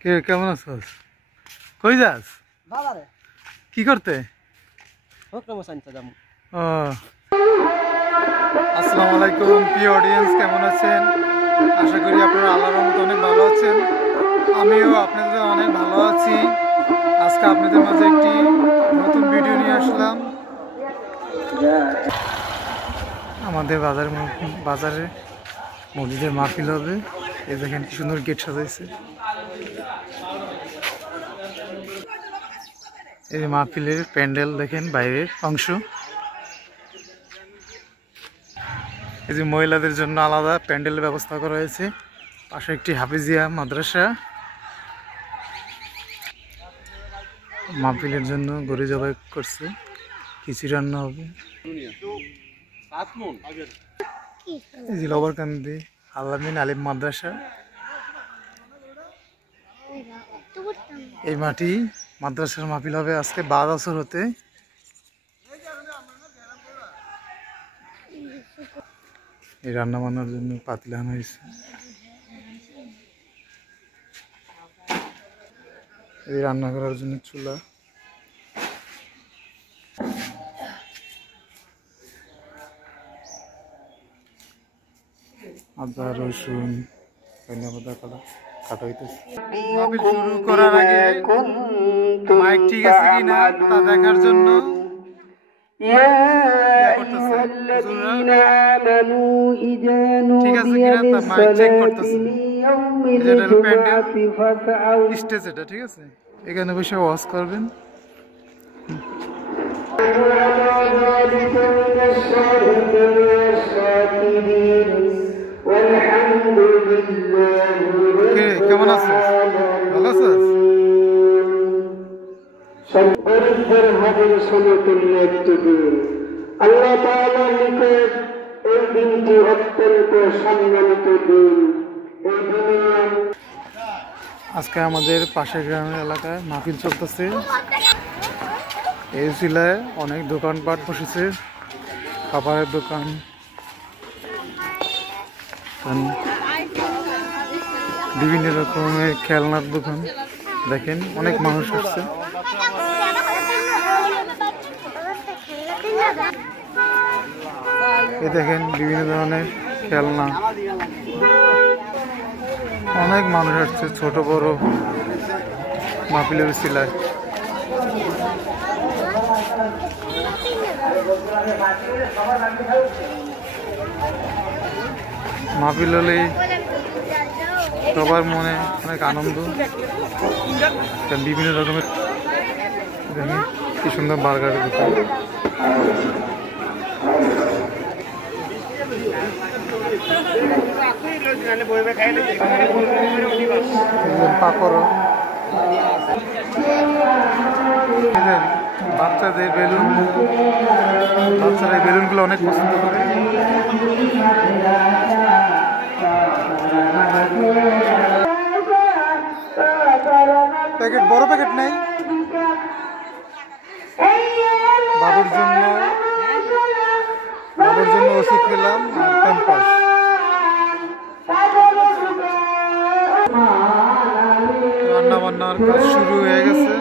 কে কেমন আছিস? কই যাস? বাবারে কি করতে? হুকম সাইনতে যাম। ও আসসালামু আলাইকুম প্রিয় অডিয়েন্স, কেমন আছেন? আশা করি আপনারা আল্লাহর রহমতে অনেক ভালো আছেন। আমিও আপনাদের অনেক ভালো আছি। আজকে আপনাদের মাঝে একটি নতুন ভিডিও নিয়ে আসলাম। আমাদের বাজারে মসজিদের মাহফিল হবে। এই দেখেন কি সুন্দর গেট সাজাইছে। এই যে মাহফিলের প্যান্ডেল দেখেন, বাইরের অংশ। এই যে মহিলাদের জন্য আলাদা প্যান্ডেলের ব্যবস্থা করা হয়েছে। পাশে একটি হাফিজিয়া মাদ্রাসা। মাহফিলের জন্য গরু জবাই করছে, খিচুড়ি রান্না হবে। এই যে লবরকান্দি আল-আমিন আলিম মাদ্রাসা। এই মাটি মাদ্রাসার মাহফিল হবে আজকে 12 বছর হতে। এই রান্না বান্নার জন্য পাতিল আনা হয়েছে। এই রান্না করার জন্য চুলা। আদা রসুন ধন্যবাদ কাটা হইতেছে। মাহফিল শুরু করার আগে মাইক ঠিক আছে কিনা তা দেখার জন্য ঠিক আছে কিনা তা মাইক চেক করতেছে। স্টেজ এটা ঠিক আছে, এখানে বসে ওয়াজ করবেন। কেমন আছিস? ভালো আছিস? আল্লাহ তাআলার নিকট এই দিনটি অত্যন্ত সম্মানিত দিন। এই দিনে আজকে আমাদের পাশের গ্রামের এলাকায় মাহফিল চলতেছে। এই জেলায় অনেক দোকানপাট বসেছে, খাবারের দোকান, বিভিন্ন রকমের খেলনার দোকান। দেখেন অনেক মানুষ আসছে। এই দেখেন বিভিন্ন ধরনের খেলনা, অনেক মানুষ আসছে, ছোট বড় মাহফিলের উসিলায়। মাহফিল হলেই সবার মনে অনেক আনন্দ। বিভিন্ন রকমের দেখেন কি সুন্দর বার্গারের দোকান। পাপড়, বাচ্চাদের বেলুন, বাচ্চারা এই বেলুনগুলো অনেক পছন্দ করে। প্যাকেট, বড় প্যাকেট নেই বাবুর জন্য ওষুধ পেলাম আর প্যাম্পাস। রান্না বান্নার কাজ শুরু হয়ে গেছে।